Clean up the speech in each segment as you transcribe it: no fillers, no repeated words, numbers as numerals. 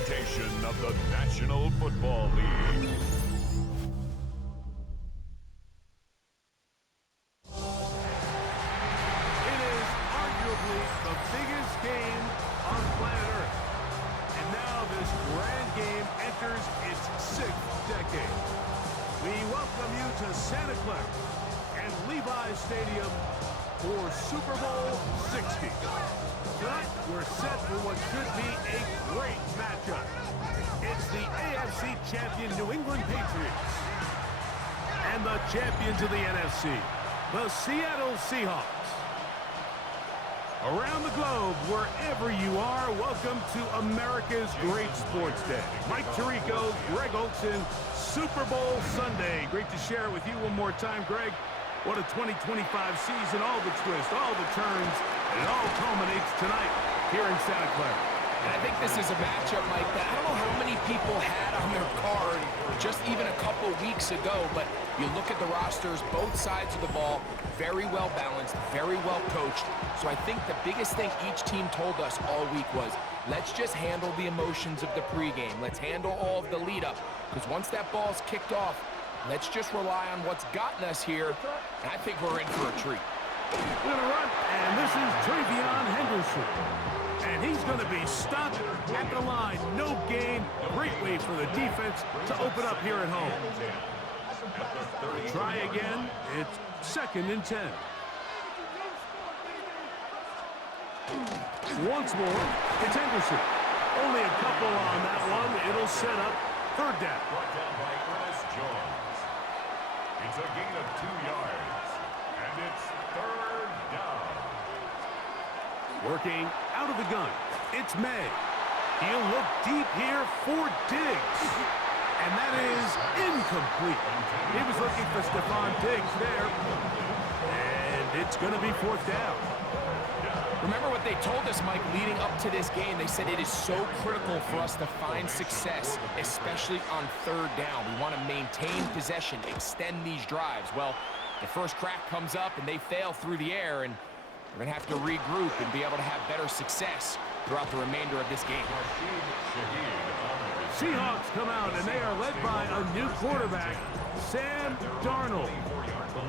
presentation of the National Football League. It is arguably the biggest game on planet Earth. And now this grand game enters its 6th decade. We welcome you to Santa Clara and Levi's Stadium for Super Bowl 60. Tonight, we're set for what should be a great matchup. It's the AFC champion New England Patriots and the champions of the NFC, the Seattle Seahawks. Around the globe, wherever you are, welcome to America's Great Sports Day. Mike Tirico, Greg Olson, Super Bowl Sunday. Great to share it with you one more time, Greg. What a 2025 season, all the twists, all the turns, and it all culminates tonight here in Santa Clara. And I think this is a matchup, Mike, that I don't know how many people had on their card just even a couple weeks ago, but you look at the rosters, both sides of the ball, very well balanced, very well coached. So I think the biggest thing each team told us all week was, let's just handle the emotions of the pregame. Let's handle all of the lead up, because once that ball's kicked off, let's just rely on what's gotten us here, and I think we're in for a treat. We're going to run, and this is Travion Henderson. And he's going to be stopped at the line. No gain. Great way for the defense to open up here at home. Try again. It's 2nd and 10. Once more, it's Henderson. Only a couple on that one. It'll set up 3rd down. It's a gain of 2 yards, and it's 3rd down. Working out of the gun, it's May. He'll look deep here for Diggs. And that is incomplete. He was looking for Stephon Diggs there. And it's going to be 4th down. Remember what they told us, Mike, leading up to this game. They said it is so critical for us to find success, especially on 3rd down. We want to maintain possession, extend these drives. Well, the first crack comes up and they fail through the air, and we're going to have to regroup and be able to have better success throughout the remainder of this game. Seahawks come out, and they are led by a new quarterback, Sam Darnold.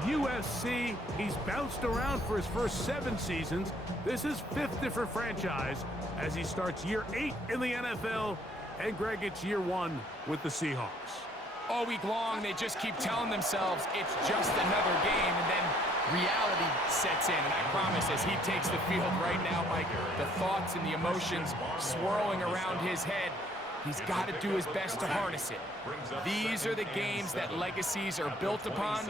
USC, he's bounced around for his first 7 seasons. This is 5th different franchise as he starts year 8 in the NFL. And Greg, it's year 1 with the Seahawks. All week long, they just keep telling themselves it's just another game, and then reality sets in. And I promise, as he takes the field right now, Mike, the thoughts and the emotions swirling around his head, he's got to do his best to harness it. These are the games that legacies are built upon.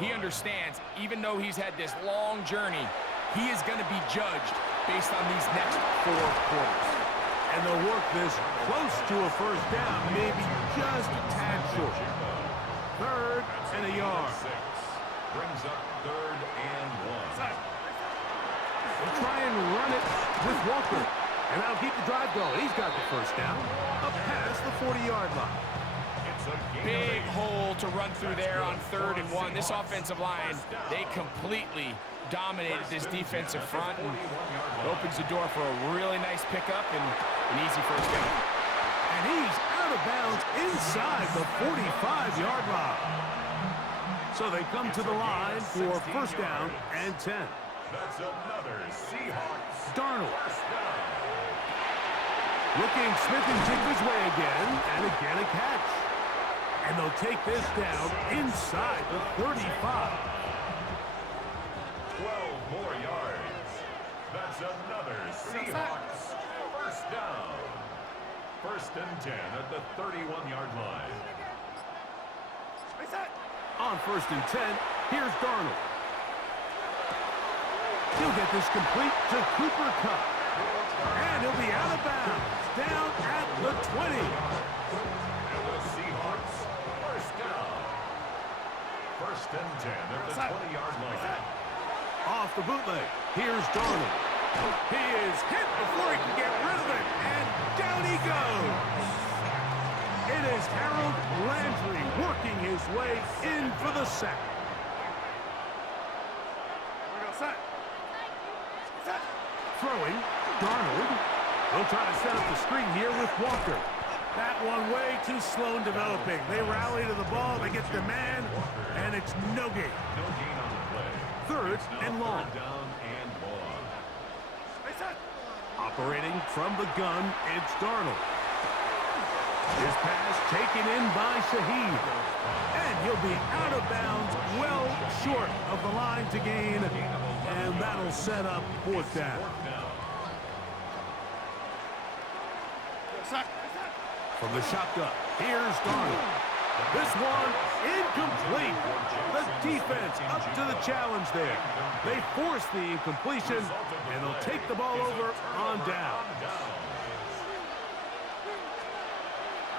He understands, even though he's had this long journey, he is going to be judged based on these next 4 quarters. And they'll work this close to a 1st down, maybe just a tad short. 3rd and a yard. Brings up 3rd and 1. They'll try and run it with Walker. And that'll keep the drive going. He's got the 1st down. Up past the 40-yard line. Big hole to run through there on 3rd and 1. This offensive line, they completely dominated this defensive front, and it opens the door for a really nice pickup and an easy 1st down. And he's out of bounds inside the 45-yard line. So they come to the line for 1st down and 10. That's another Seahawks. Darnold. Looking Smith and Jigba's way again, and again a catch. And they'll take this down inside the 35. 12 more yards. That's another Seahawks 1st down. 1st and 10 at the 31-yard line. On 1st and 10, here's Darnold. He'll get this complete to Cooper Kupp. And he'll be out of bounds, down at the 20. And the Seahawks 1st down. 1st and 10 at the 20-yard line. Off the bootleg, here's Darnold. He is hit before he can get rid of it, and down he goes. It is Harold Landry working his way in for the sack. Throwing, Darnold. They'll try to set up the screen here with Walker. That one way too slow in developing. They rally to the ball, they get the man, and it's no gain. No gain on the play. Third It's now and long. third down and long. Operating from the gun, it's Darnold. His pass taken in by Shaheed. And he'll be out of bounds, well short of the line to gain. And that'll set up fourth down. From the shotgun, here's Darnold. This one incomplete. The defense up to the challenge there. They force the incompletion, and they'll take the ball over on down.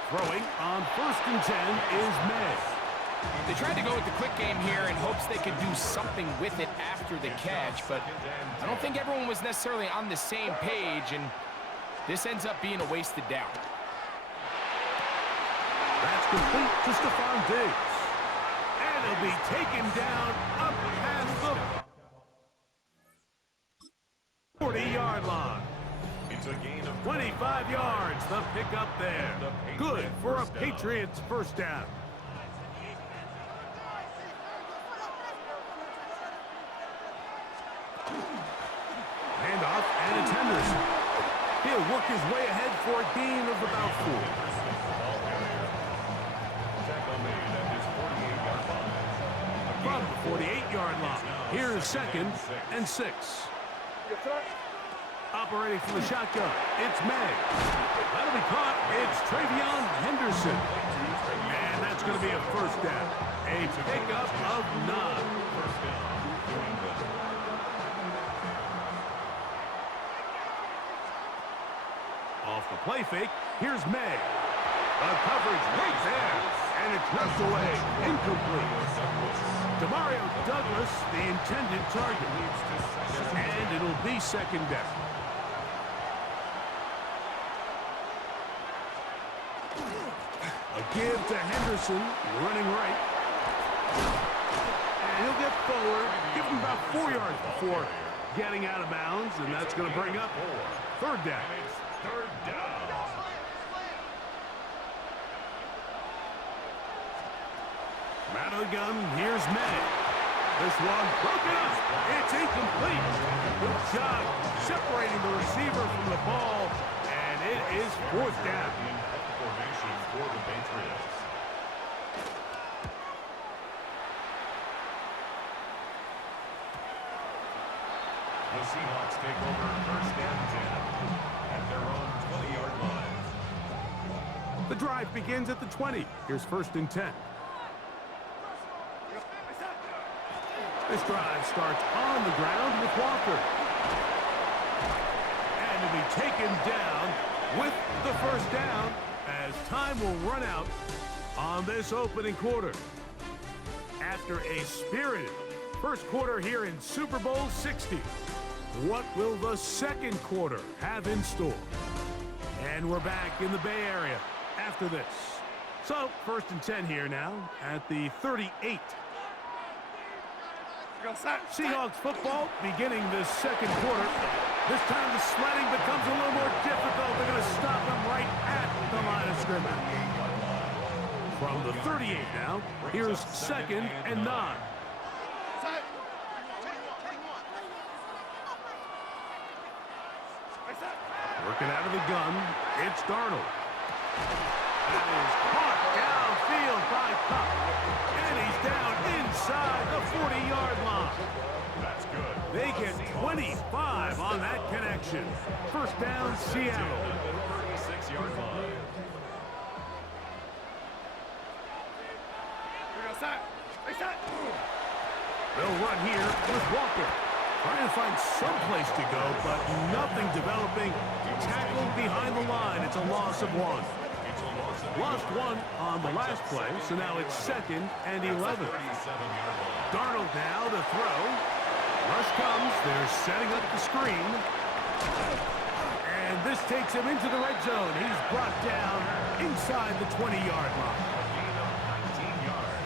Throwing on 1st and 10 is May. They tried to go with the quick game here in hopes they could do something with it after the catch, but I don't think everyone was necessarily on the same page, and this ends up being a wasted down. That's complete to Stephon Diggs. And he'll be taken down up past the 40-yard line. It's a gain of 25 yards, the pickup there. Good for a Patriots first down. Handoff, and it's Henderson. He'll work his way ahead for a gain of about 4. From the 48-yard line, here's 2nd and 6. Operating from the shotgun, it's May. That'll be caught. It's Travion Henderson. And that's going to be a first down. A pickup of 9. Off the play fake, here's May. The coverage right there. And it's knocked away. Incomplete. Demario Douglas, the intended target. And it'll be 2nd down. A give to Henderson, running right. And he'll get forward, give him about 4 yards before getting out of bounds, and that's going to bring up 3rd down. Third down. Out of the gun, here's May. This one broken up. It's incomplete. Good job separating the receiver from the ball, and it is 4th down. Formation for the Patriots. The Seahawks take over 1st and 10 at their own 20-yard line. The drive begins at the 20. Here's 1st and 10. This drive starts on the ground with Walker. And to be taken down with the first down as time will run out on this opening quarter. After a spirited first quarter here in Super Bowl 60, what will the second quarter have in store? And we're back in the Bay Area after this. So, 1st and 10 here now at the 38. Seahawks football beginning this second quarter. This time the sledding becomes a little more difficult. They're going to stop him right at the line of scrimmage. From the 38 now, here's 2nd and 9. Working out of the gun, it's Darnold. That is caught downfield by Cup. And he's down inside the 40-yard line. That's good. They get 25 on that connection. First down, Seattle. 36-yard line. They'll run here with Walker. Trying to find some place to go, but nothing developing. Tackled behind the line. It's a loss of 1. Lost 1 on the last play, so now it's 2nd and 11. Darnold now to throw. Rush comes. They're setting up the screen. And this takes him into the red zone. He's brought down inside the 20-yard line.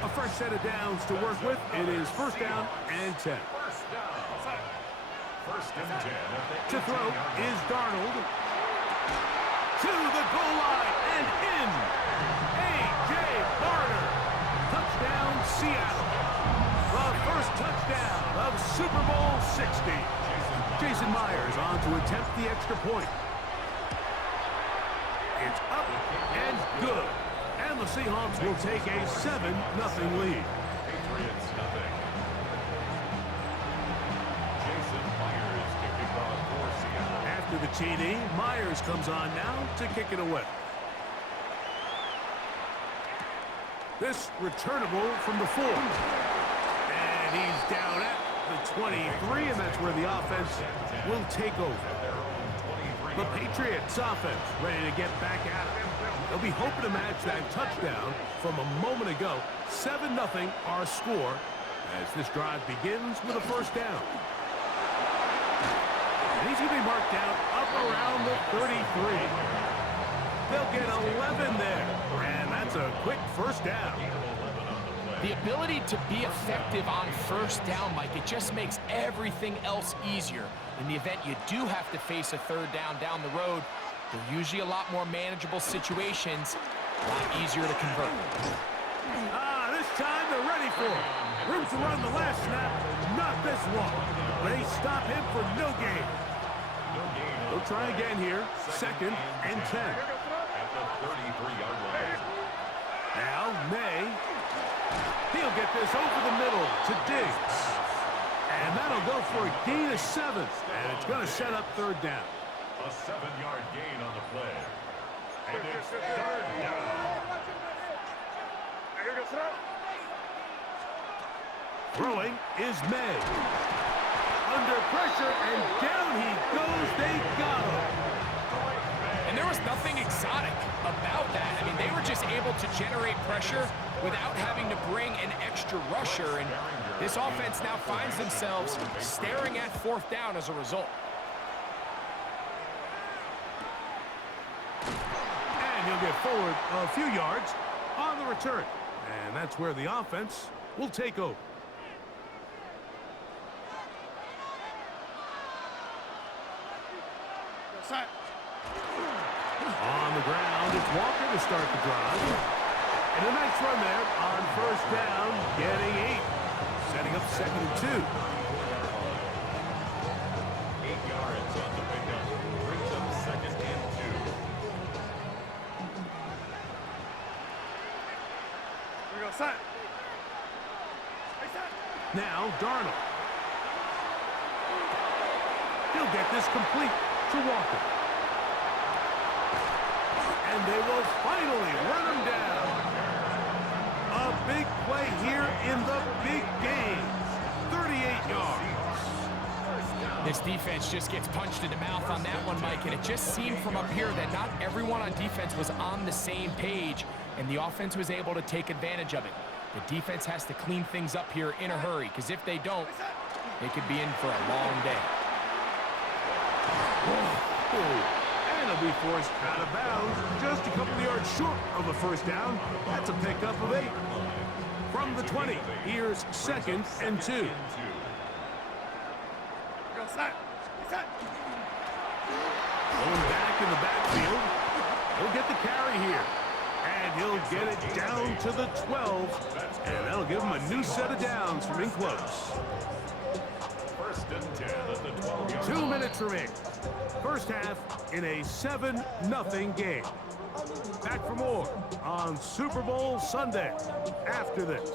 A fresh set of downs to work with. It is first down and 10. First and 10 at the To throw is Darnold. To the goal line and in the extra point. It's up and good. And the Seahawks will take a 7-0 lead. Patriots nothing. Jason Myers to kick off for Seattle. After the TD, Myers comes on now to kick it away. This returnable from the 4. And he's down at the 23, and that's where the offense will take over. The Patriots offense ready to get back at it. They'll be hoping to match that touchdown from a moment ago. 7-0 our score as this drive begins with a first down. And he's going to be marked down up around the 33. They'll get 11 there, and that's a quick first down. The ability to be effective on first down, Mike, it just makes everything else easier. In the event you do have to face a third down the road, they're usually a lot more manageable situations, a lot easier to convert. This time they're ready for it. Room to run the last snap, not this one. They stop him for no gain. They'll try again here, 2nd and 10. At the 33-yard line. Now, May. He'll get this over the middle to Diggs. And that'll go for a gain of 7. And it's going to set up third down. A 7-yard gain on the play. And it's third down. Throwing is May. Under pressure, and down he goes. They got him. And there was nothing exotic about that. I mean, they were just able to generate pressure without having to bring an extra rusher. And this offense now finds themselves staring at fourth down as a result. And he'll get forward a few yards on the return. And that's where the offense will take over. On the ground, it's Walker to start the drive. And a nice run there on first down, getting 8. Setting up 2nd and 2. 8 yards on the pickup. Brings up 2nd and 2. Now, Darnold. He'll get this complete to Walker. And they will finally run him down. A big play here in the big game. 38 yards. This defense just gets punched in the mouth on that one, Mike, and it just seemed from up here that not everyone on defense was on the same page, and the offense was able to take advantage of it. The defense has to clean things up here in a hurry, because if they don't, they could be in for a long day. And he'll be forced out of bounds, just a couple of yards short of a first down. That's a pickup of 8. From the 20, here's 2nd and 2. Going back in the backfield, he'll get the carry here. And he'll get it down to the 12. And that'll give him a new set of downs from in close. 1st and 10 at the 12-yard 2 minutes remaining. First half in a 7-0 game. Back for more on Super Bowl Sunday after this.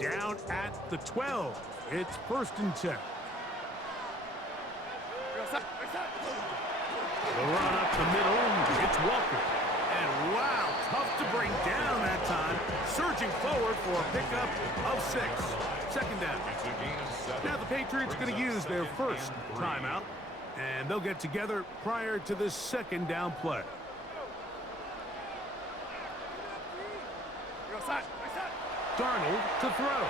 Down at the 12. It's 1st and 10. The run up the middle. It's Walker. And wow, tough to bring down that time. Surging forward for a pickup of 6. 2nd down. Now the Patriots going to use their first timeout. And they'll get together prior to this 2nd down play. Darnold to throw.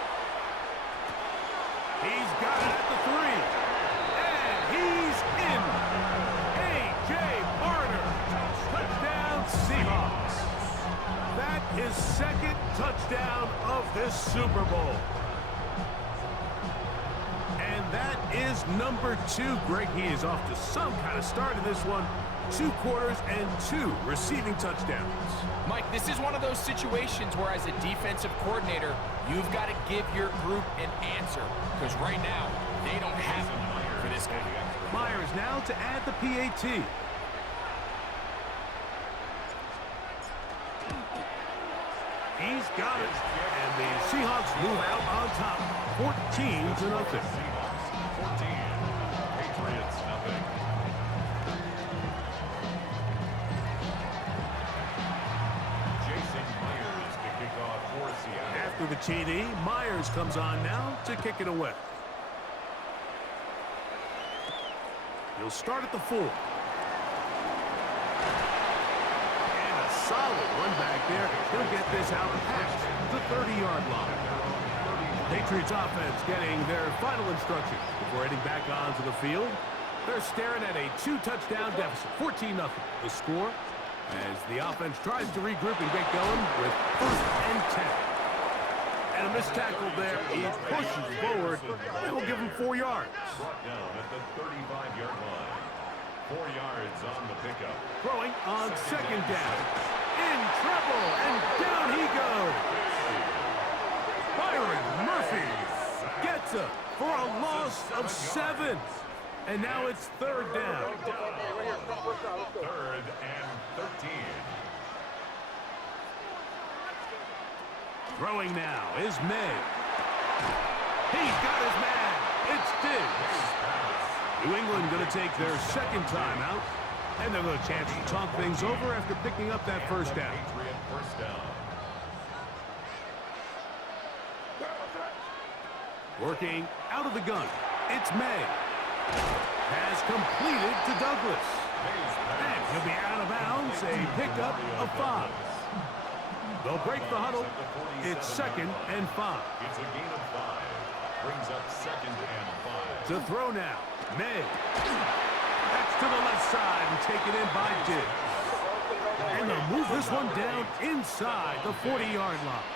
He's got it at the 3. And he's in. A.J. Barner. Touchdown Seahawks. That is 2nd touchdown of this Super Bowl. And that is number 2. Greg, he is off to some kind of start in this one. 2 quarters and 2 receiving touchdowns. Mike, this is one of those situations where as a defensive coordinator, you've got to give your group an answer. Because right now, They don't have it for this guy. Myers now to add the PAT. He's got it. And the Seahawks move out on top, 14-0. Seahawks 14, Patriots nothing. Jason Myers to kick off for Seattle. After the TD, Myers comes on now to kick it away. He'll start at the 4. And a solid one back there. He'll get this out past the 30-yard line. Patriots offense getting their final instructions before heading back onto the field. They're staring at a 2-touchdown deficit, 14-0. The score as the offense tries to regroup and get going with 1st and 10. And a missed tackle there. He pushes forward. They will give him 4 yards. Brought down at the 35-yard line. 4 yards on the pickup. Throwing on 2nd down. In trouble, and down he goes. Byron Murphy gets up for a loss of 7. And now it's 3rd down. 3rd and 13. Throwing now is May. He's got his man. It's Diggs. New England going to take their 2nd timeout. And they'll have a chance to talk things over after picking up that 1st down. Patriot 1st down. Working out of the gun. It's May. Has completed to Douglas. And he'll be out of bounds. A pickup of 5. They'll break the huddle. It's 2nd and 5. It's a gain of 5. Brings up 2nd and 5. To throw now. May. That's to the left side and taken in by Diggs. And they'll move this one down inside the 40-yard line.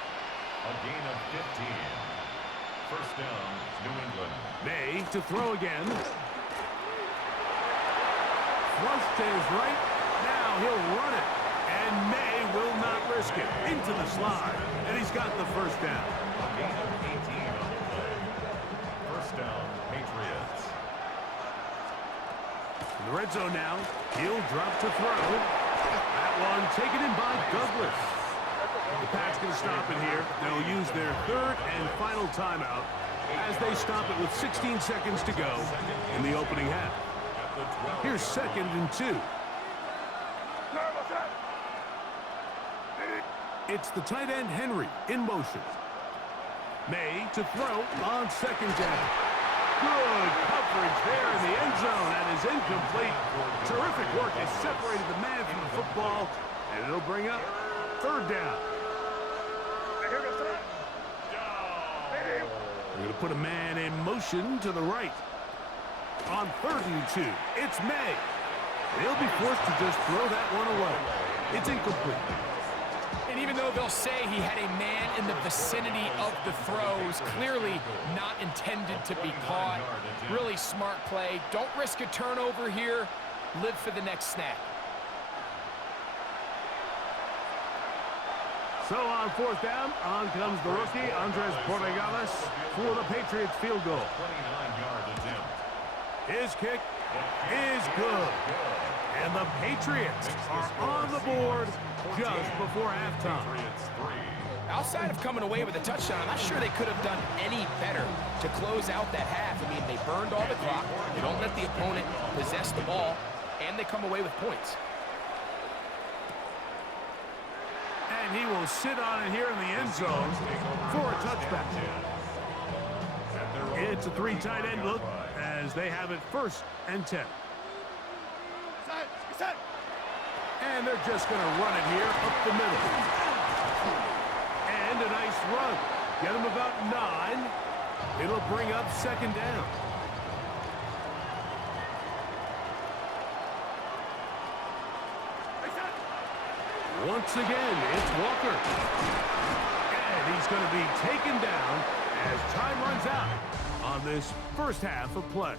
A gain of 15. 1st down, New England. May to throw again. Flush to his right. Now he'll run it. And May will not risk it. Into the slide. And he's got the 1st down. A gain of 18 on the play. 1st down, Patriots. In the red zone now. He'll drop to throw. That one taken in by Douglas. The Pats going to stop it here. They'll use their 3rd and final timeout as they stop it with 16 seconds to go in the opening half. Here's 2nd and 2. It's the tight end Henry in motion. May to throw on 2nd down. Good coverage there in the end zone. That is incomplete. Terrific work. They separated the man from the football, and it'll bring up 3rd down. We're going to put a man in motion to the right. On 3rd and 2, it's May. And he'll be forced to just throw that one away. It's incomplete. And even though they'll say he had a man in the vicinity of the throws, clearly not intended to be caught. Really smart play. Don't risk a turnover here. Live for the next snap. So on 4th down, on comes the rookie, Andres Borregales, for the Patriots field goal. 29-yard attempt. His kick is good. And the Patriots are on the board just before halftime. Patriots 3. Outside of coming away with a touchdown, I'm not sure they could have done any better to close out that half. I mean, they burned all the clock. They don't let the opponent possess the ball, and they come away with points. And he will sit on it here in the end zone for a touchback. It's a 3 tight end look as they have it 1st and 10. And they're just going to run it here up the middle. And a nice run. Get him about 9. It'll bring up 2nd down. Once again, it's Walker. And he's going to be taken down as time runs out on this 1st half of play.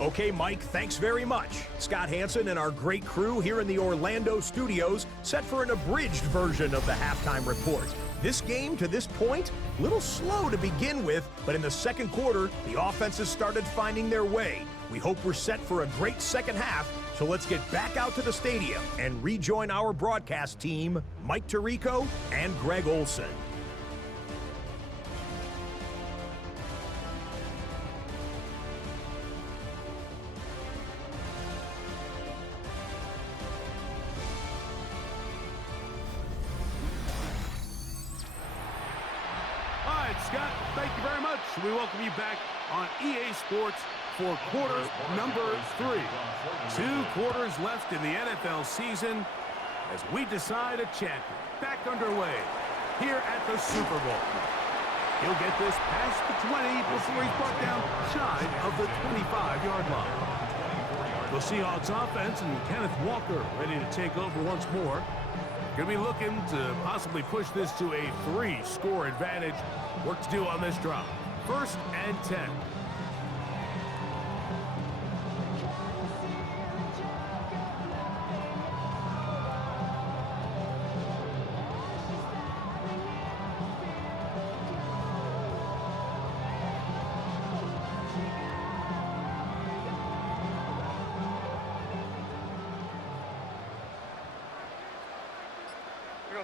Okay, Mike, thanks very much. Scott Hansen and our great crew here in the Orlando studios set for an abridged version of the halftime report. This game, to this point, a little slow to begin with, but in the second quarter, the offenses started finding their way. We hope we're set for a great second half, so let's get back out to the stadium and rejoin our broadcast team, Mike Tirico and Greg Olson. Scott, thank you very much. We welcome you back on EA Sports for quarter number 3. 2 quarters left in the NFL season as we decide a champion. Back underway here at the Super Bowl. He'll get this past the 20 before he's brought down shy of the 25-yard line. The Seahawks offense and Kenneth Walker ready to take over once more. Going to be looking to possibly push this to a 3-score advantage. Work to do on this drive. 1st and 10.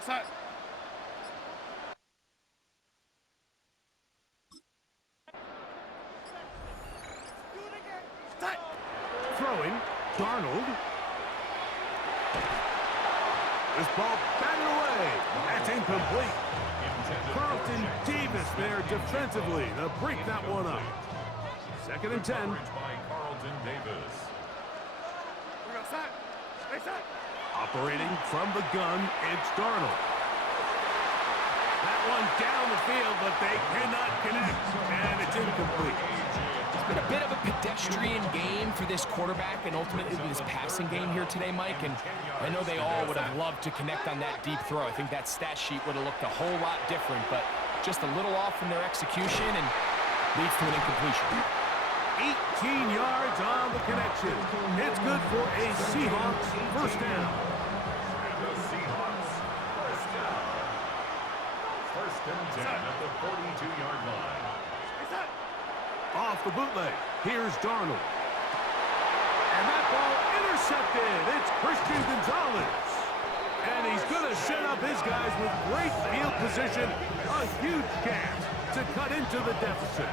Set. Throwing, Darnold. This ball batted away. That's incomplete. Carlton Davis there defensively to break that one up. 2nd and 10. Operating from the gun, it's Darnold. That one down the field, but they cannot connect, and it's incomplete. It's been a bit of a pedestrian game for this quarterback and ultimately this passing game here today, Mike, and I know they all would have loved to connect on that deep throw. I think that stat sheet would have looked a whole lot different, but just a little off in their execution and leads to an incompletion. 18 yards on the connection. It's good for a Seahawks first down. And the Seahawks first down. 1st and 10 at the 42-yard line. Off the bootleg. Here's Darnold. And that ball intercepted. It's Christian Gonzalez. And he's going to set up his guys with great field position. A huge chance to cut into the deficit.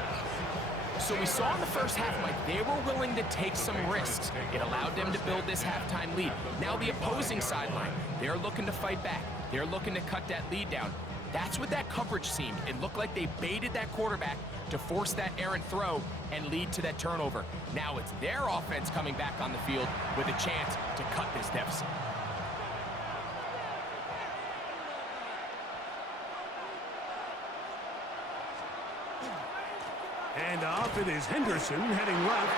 So we saw in the first half, Mike, they were willing to take some risks. It allowed them to build this halftime lead. Now the opposing sideline, they're looking to fight back. They're looking to cut that lead down. That's what that coverage seemed. It looked like they baited that quarterback to force that errant throw and lead to that turnover. Now it's their offense coming back on the field with a chance to cut this deficit. And off it is Henderson heading left.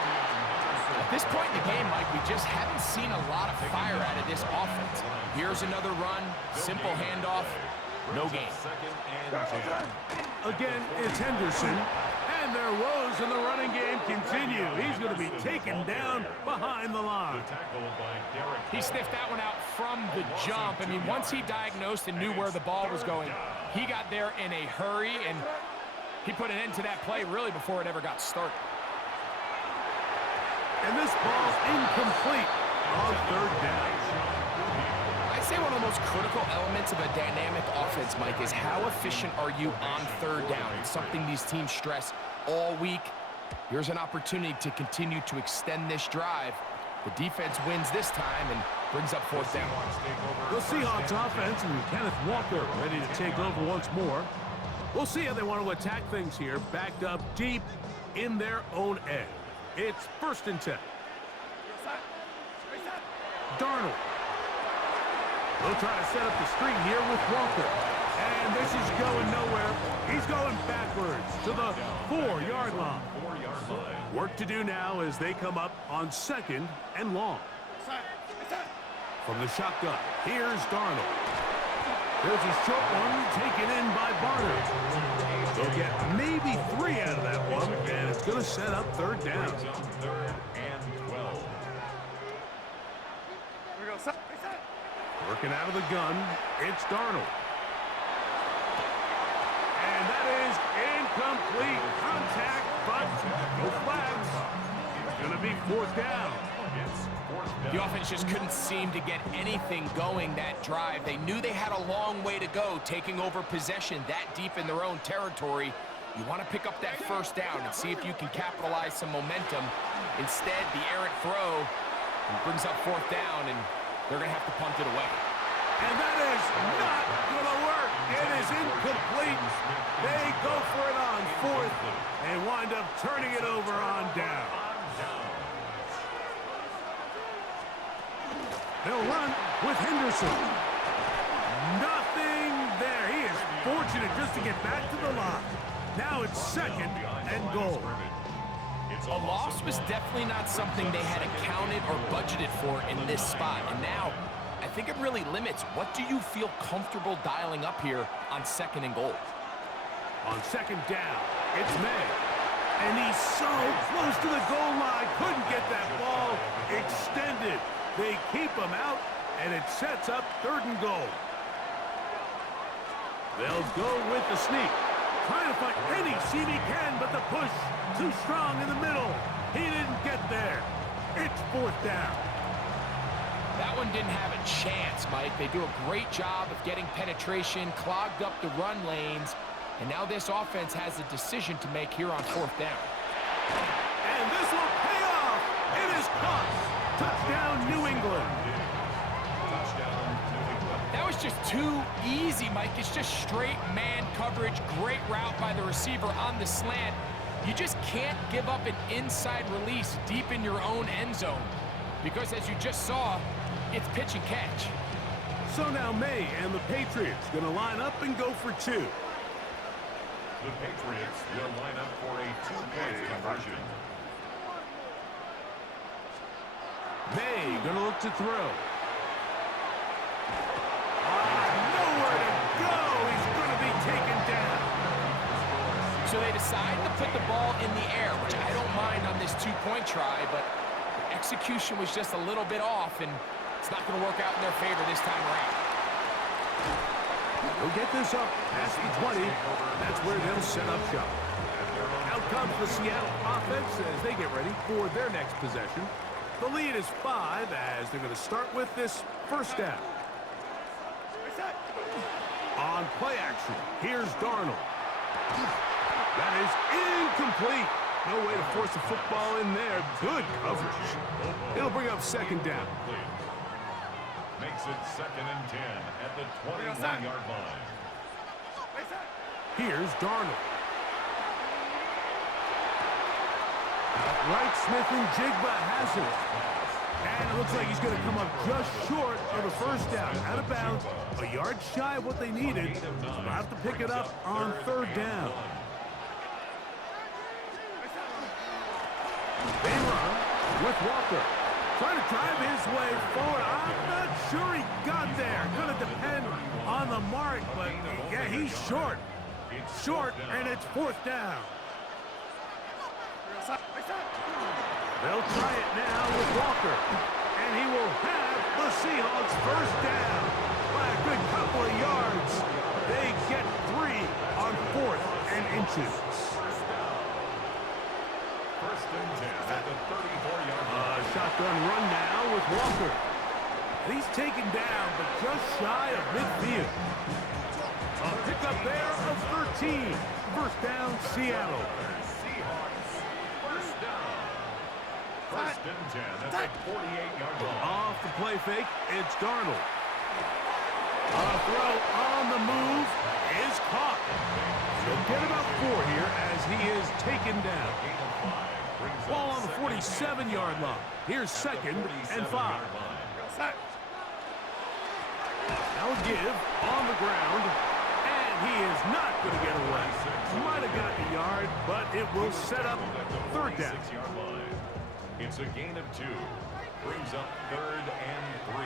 At this point in the game, Mike, we just haven't seen a lot of fire out of this offense. Here's another run, simple handoff, no gain. Again, it's Henderson. And their woes in the running game continue. He's going to be taken down behind the line. He sniffed that one out from the jump. I mean, once he diagnosed and knew where the ball was going, he got there in a hurry, and he put an end to that play really before it ever got started. And this ball's incomplete on 3rd down. I'd say one of the most critical elements of a dynamic offense, Mike, is how efficient are you on 3rd down? It's something these teams stress all week. Here's an opportunity to continue to extend this drive. The defense wins this time and brings up 4th down. The Seahawks offense and Kenneth Walker ready to take over once more. We'll see how they want to attack things here, backed up deep in their own end. It's 1st and 10. Darnold. They'll try to set up the screen here with Walker. And this is going nowhere. He's going backwards to the 4-yard line. Work to do now as they come up on 2nd and long. From the shotgun, here's Darnold. There's a short one taken in by Barner. They'll get maybe 3 out of that one, and it's going to set up 3rd down. Working out of the gun, it's Darnold. And that is incomplete. Contact, but no flags. It's going to be fourth down. The offense just couldn't seem to get anything going that drive. They knew they had a long way to go, taking over possession that deep in their own territory. You want to pick up that first down and see if you can capitalize some momentum. Instead, the errant throw brings up fourth down, and they're going to have to punt it away. And that is not going to work. It is incomplete. They go for it on fourth and wind up turning it over on down. They'll run with Henderson. Nothing there. He is fortunate just to get back to the line. Now it's second and goal. A loss was definitely not something they had accounted or budgeted for in this spot. And now, I think it really limits what do you feel comfortable dialing up here on second and goal. On second down, it's May. And he's so close to the goal line. Couldn't get that ball extended. They keep him out, and it sets up third and goal. They'll go with the sneak. Trying to find any seam he can, but the push too strong in the middle. He didn't get there. It's fourth down. That one didn't have a chance, Mike. They do a great job of getting penetration, clogged up the run lanes, and now this offense has a decision to make here on fourth down. And this will pay off. It is caught. Touchdown, New England. That was just too easy, Mike. It's just straight man coverage. Great route by the receiver on the slant. You just can't give up an inside release deep in your own end zone because, as you just saw, it's pitch and catch. So now May and the Patriots going to line up and go for two. The Patriots will line up for a two-point conversion. May going to look to throw. Nowhere to go. He's going to be taken down. So they decide to put the ball in the air, which I don't mind on this two-point try, but the execution was just a little bit off, and it's not going to work out in their favor this time around. They'll get this up past the 20. That's where they'll set up shop. Out comes the Seattle offense as they get ready for their next possession. The lead is 5 as they're going to start with this first down. On play action, here's Darnold. That is incomplete. No way to force the football in there. Good coverage. It'll bring up second down. Makes it second and 10 at the 21-yard line. Here's Darnold. Right, Smith and Jigba has it. And it looks like he's going to come up just short of the first down. Out of bounds, a yard shy of what they needed. They'll have to pick it up on third down. They run with Walker. Trying to drive his way forward. I'm not sure he got there. Going to depend on the mark, but yeah, he's short. Short, and it's fourth down. They'll try it now with Walker. And he will have the Seahawks first down by a good couple of yards. They get 3 on fourth and inches. First and 10 at the 34-yard line. Shotgun run now with Walker. He's taken down, but just shy of midfield. A pickup there of 13. First down, Seattle. Seahawks, first down. First and 10 at the 48-yard line. Off the play fake, it's Darnold. A throw on the move is caught. He'll get about 4 here as he is taken down. Ball on the 47-yard line. Here's second and 5. Now a give on the ground, and he is not going to get away. Might have gotten a yard, but it will set up third down. It's a gain of 2. Brings up third and 3.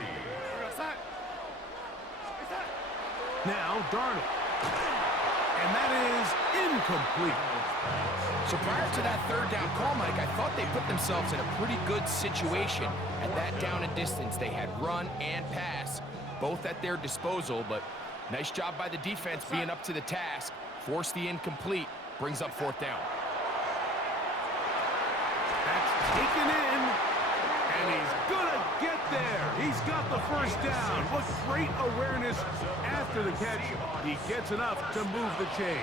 Now Darnold. And that is incomplete. So prior to that third down call, Mike, I thought they put themselves in a pretty good situation at that down and distance. They had run and pass, both at their disposal, but nice job by the defense being up to the task. Force the incomplete, brings up fourth down. That's taken in, and he's gonna get there. He's got the first down. What great awareness after the catch. He gets enough to move the chain.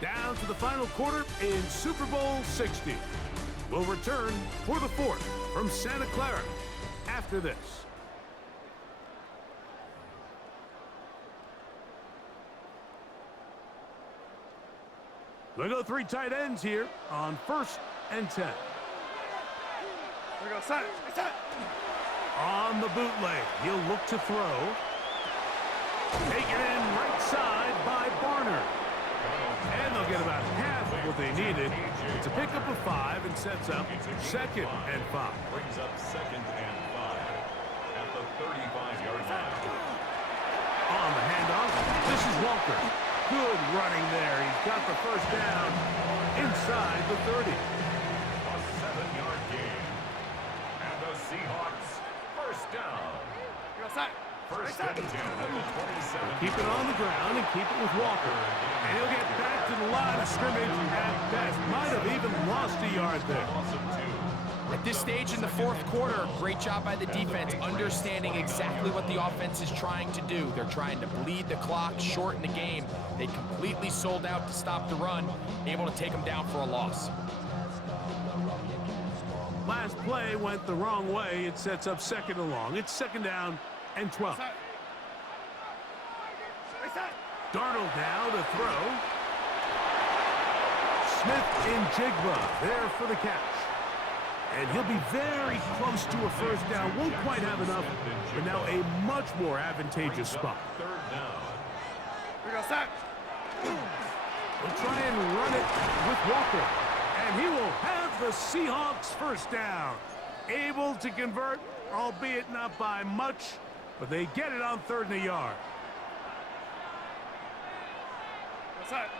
Down to the final quarter in Super Bowl 60. We'll return for the fourth from Santa Clara after this. We'll go three tight ends here on 1st and 10. We go set. On the bootleg, he'll look to throw. Taken in right side by Barner. And they'll get about half of what they needed. It's a pickup of 5 and sets up 2nd and 5. Brings up 2nd and 5 at the 35-yard line. On the handoff, this is Walker. Good running there. He's got the first down inside the 30. A 7-yard gain. And the Seahawks first down. We go set. First and 10 at the 27. Keep it on the ground and keep it with Walker. And he'll get back to the line of scrimmage at best. Might have even lost a yard there. At this stage in the fourth quarter, great job by the defense, understanding exactly what the offense is trying to do. They're trying to bleed the clock, shorten the game. They completely sold out to stop the run, able to take them down for a loss. Last play went the wrong way. It sets up 2nd and long. It's 2nd down and 12. Darnold now to throw. Smith and Jigba there for the catch. And he'll be very close to a first down. Won't quite have enough, but now a much more advantageous spot. Third down. We go set. We'll try and run it with Walker. And he will have the Seahawks first down. Able to convert, albeit not by much, but they get it on 3rd and a yard. Go set.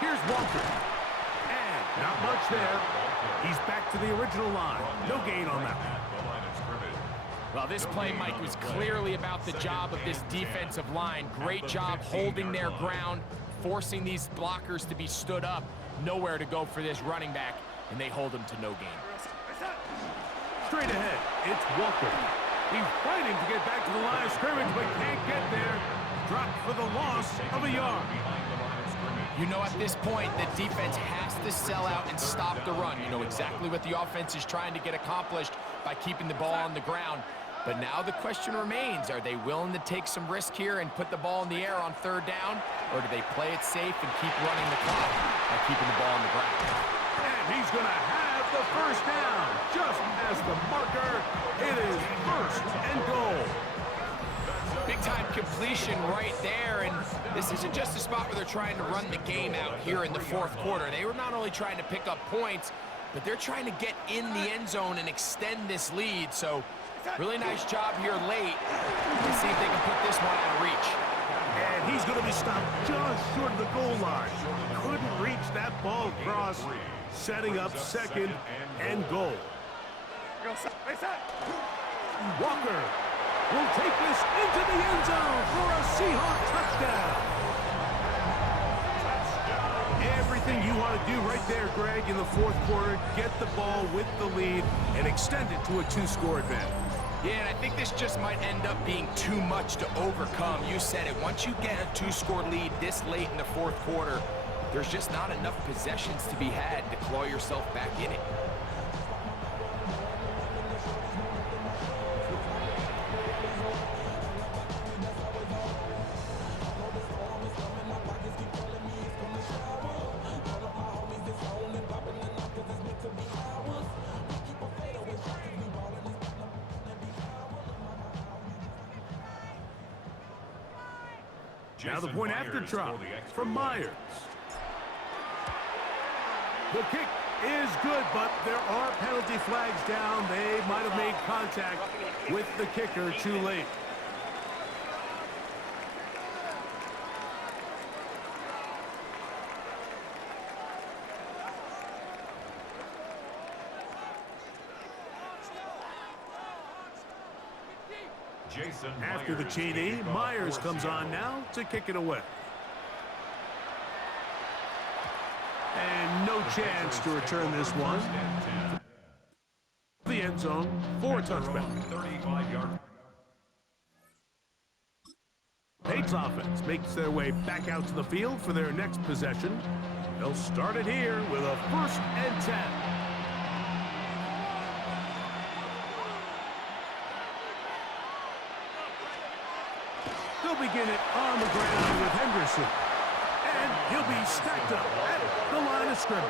Here's Walker. And not much there. He's back to the original line. No gain on that. Well, this play, Mike, was clearly about the job of this defensive line. Great job holding their ground, forcing these blockers to be stood up. Nowhere to go for this running back, and they hold him to no gain. Straight ahead, it's Walker. He's fighting to get back to the line of scrimmage, but can't get there. Dropped for the loss of a yard. You know, at this point, the defense has to sell out and stop the run. You know exactly what the offense is trying to get accomplished by keeping the ball on the ground. But now the question remains, are they willing to take some risk here and put the ball in the air on 3rd down? Or do they play it safe and keep running the clock by keeping the ball on the ground? And he's going to have the first down. Just as the marker, it is 1st and goal. Big-time completion right there, and this isn't just a spot where they're trying to run the game out here in the fourth quarter. They were not only trying to pick up points, but they're trying to get in the end zone and extend this lead. So really nice job here late. Let's see if they can put this one out of reach. And he's going to be stopped just short of the goal line. Couldn't reach that ball across, setting up 2nd and goal. Walker will take this into the end zone for a Seahawk touchdown. Everything you want to do right there, Greg, in the fourth quarter, get the ball with the lead and extend it to a 2-score advantage. Yeah, and I think this just might end up being too much to overcome. You said it. Once you get a 2-score lead this late in the fourth quarter, there's just not enough possessions to be had to claw yourself back in it. Now the Jason point after Myers try for the extra from point. Myers. The kick is good, but there are penalty flags down. They might have made contact with the kicker too late. Jason After the Myers TD, kicking off Myers for comes on Seattle. now to kick it away. And no chance to return this one. First and 10. The end zone for a Their own touchback. 35-yard. Pates offense makes their way back out to the field for their next possession. They'll start it here with a 1st and 10. They'll begin it on the ground with Henderson. And he'll be stacked up at the line of scrimmage.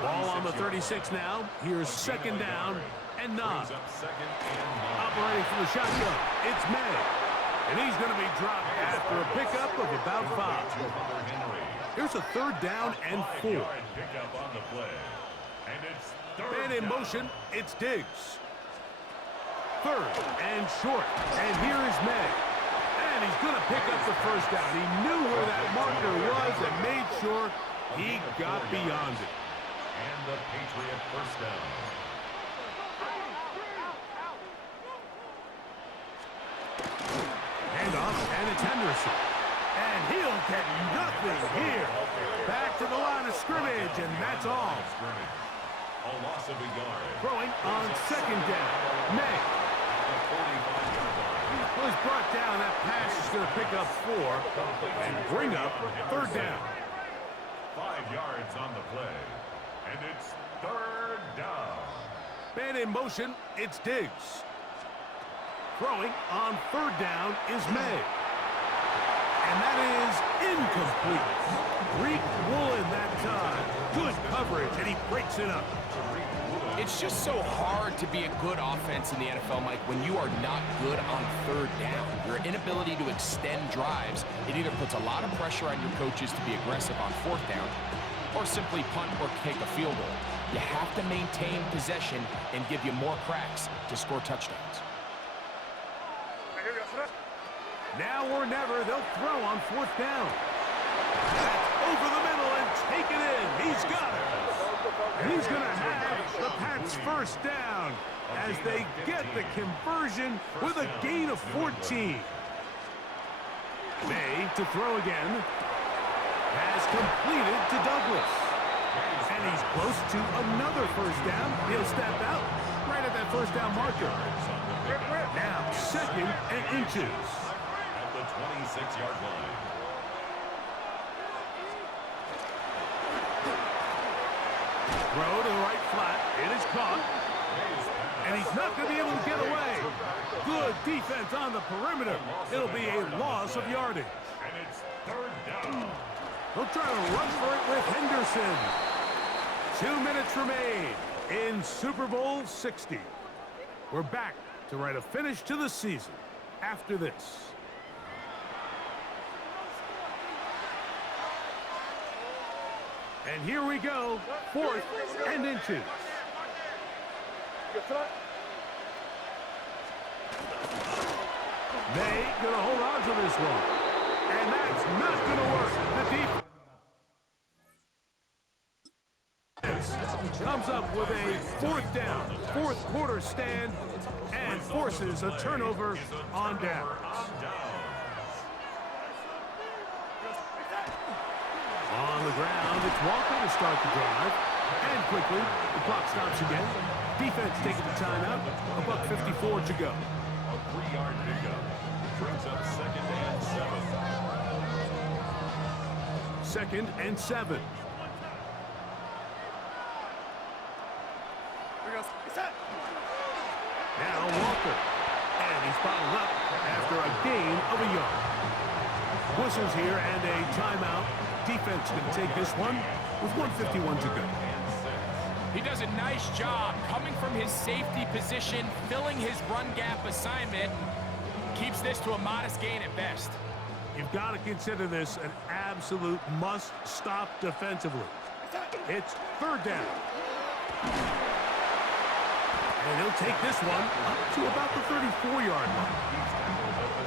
Ball on the 36 now. Here's 2nd down and 9. Brings up 2nd and 9. Operating from the shotgun, it's May. And he's going to be dropped after a pickup of about 5. Here's a 3rd down and 4. 5-yard pickup on the play. And it's 3rd Man in down. motion, it's Diggs. 3rd and short. And here is May. And he's going to pick up the 1st down. He knew where that marker was and made sure he got beyond it. And the Patriot 1st down. Handoff, and it's Henderson. And he'll get nothing here. Back to the line of scrimmage, and that's all. Scrimmage. A loss of a yard. Throwing on 2nd down. May. The 45-yard line. Well, he's brought down. That pass is going to pick up 4 and bring up 3rd down. 5 yards on the play. And it's 3rd down. Man in motion, it's Diggs. Throwing on 3rd down is May. And that is incomplete. Greek Woolen that time. Good coverage, and he breaks it up. It's just so hard to be a good offense in the NFL, Mike, when you are not good on 3rd down. Your inability to extend drives, it either puts a lot of pressure on your coaches to be aggressive on 4th down, or simply punt or kick a field goal. You have to maintain possession and give you more cracks to score touchdowns. Now or never, they'll throw on 4th down. That's over the middle and take it in. He's got it. And he's going to have the Pats 1st down as they get the conversion with a gain of 14. May to throw again. Has completed to Douglas. And he's close to another 1st down. He'll step out right at that 1st down marker. Now 2nd and inches. At the 26-yard line. Throw to the right flat. It is caught. And he's not going to be able to get away. Good defense on the perimeter. It'll be a loss of yardage. And it's 3rd down. He'll try to run for it with Henderson. 2 minutes remain in Super Bowl 60. We're back to write a finish to the season after this. And here we go, 4th and inches. May gonna hold on to this one. And that's not gonna work. The defense comes up with a 4th down, 4th quarter stand, and forces a turnover on downs. On the ground, it's Walker to start the drive. And quickly, the clock stops again. Defense taking the timeout. $1:54 to go. A 3-yard pickup. Brings up 2nd and 7. 2nd and 7. Now Walker. And he's bottled up after a gain of a yard. Whistles here and a timeout. Defense can take this one with 1:51 to go. He does a nice job coming from his safety position, filling his run gap assignment, keeps this to a modest gain at best. You've got to consider this an absolute must-stop defensively. It's third down. And he'll take this one up to about the 34-yard line.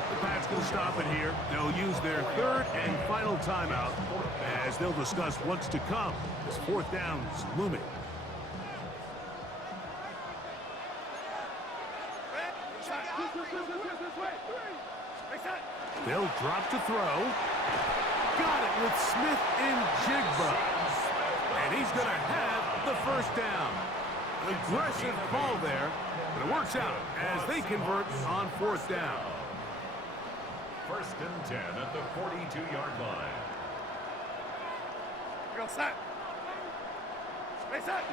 The Pats will stop it here. They'll use their third and final timeout as they'll discuss what's to come as fourth down's looming. They'll drop to throw. Got it with Smith and Jigba. And he's going to have the first down. Aggressive call there, but it works out as they convert on fourth down. First and 10 at the 42-yard line. Go set. Stay set.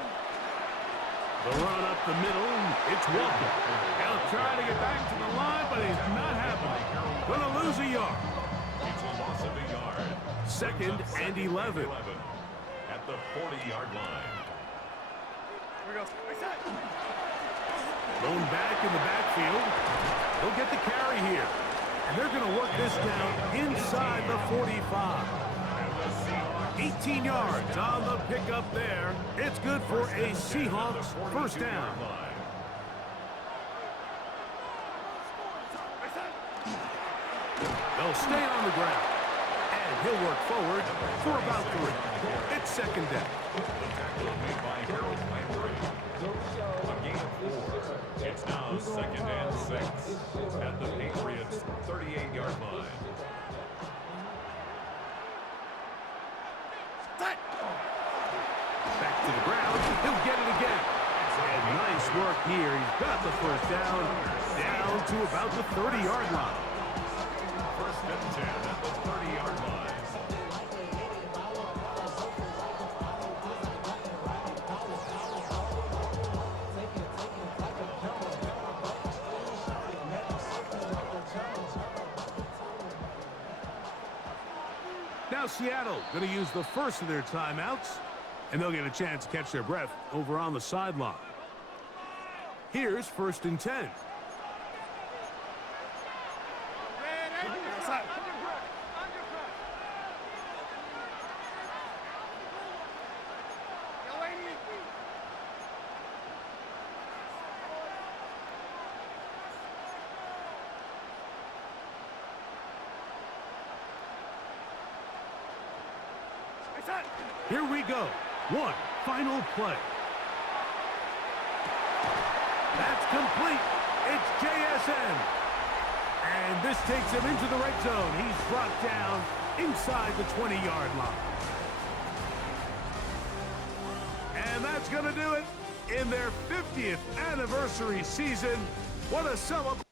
The run up the middle, it's Walker. He'll try to get back to the line, but he's not happening. Gonna lose a yard. It's a loss of a yard. Second and 11. At the 40-yard line. Here we go. Stay set. Thrown back in the backfield. He'll get the carry here. And they're going to work this down inside the 45. 18 yards on the pickup there. It's good for a Seahawks first down. They'll stay on the ground. And he'll work forward for about 3. It's second down. A gain of 4. It's now second and 6 at the Patriots' 38-yard line. Back to the ground. He'll get it again. And nice work here. He's got the first down to about the 30-yard line. First and 10 at the 30-yard line. Now Seattle going to use the first of their timeouts, and they'll get a chance to catch their breath over on the sideline. Here's first and 10. Here we go. One final play. That's complete. It's JSN. And this takes him into the red zone. He's brought down inside the 20-yard line. And that's going to do it in their 50th anniversary season. What a celebration.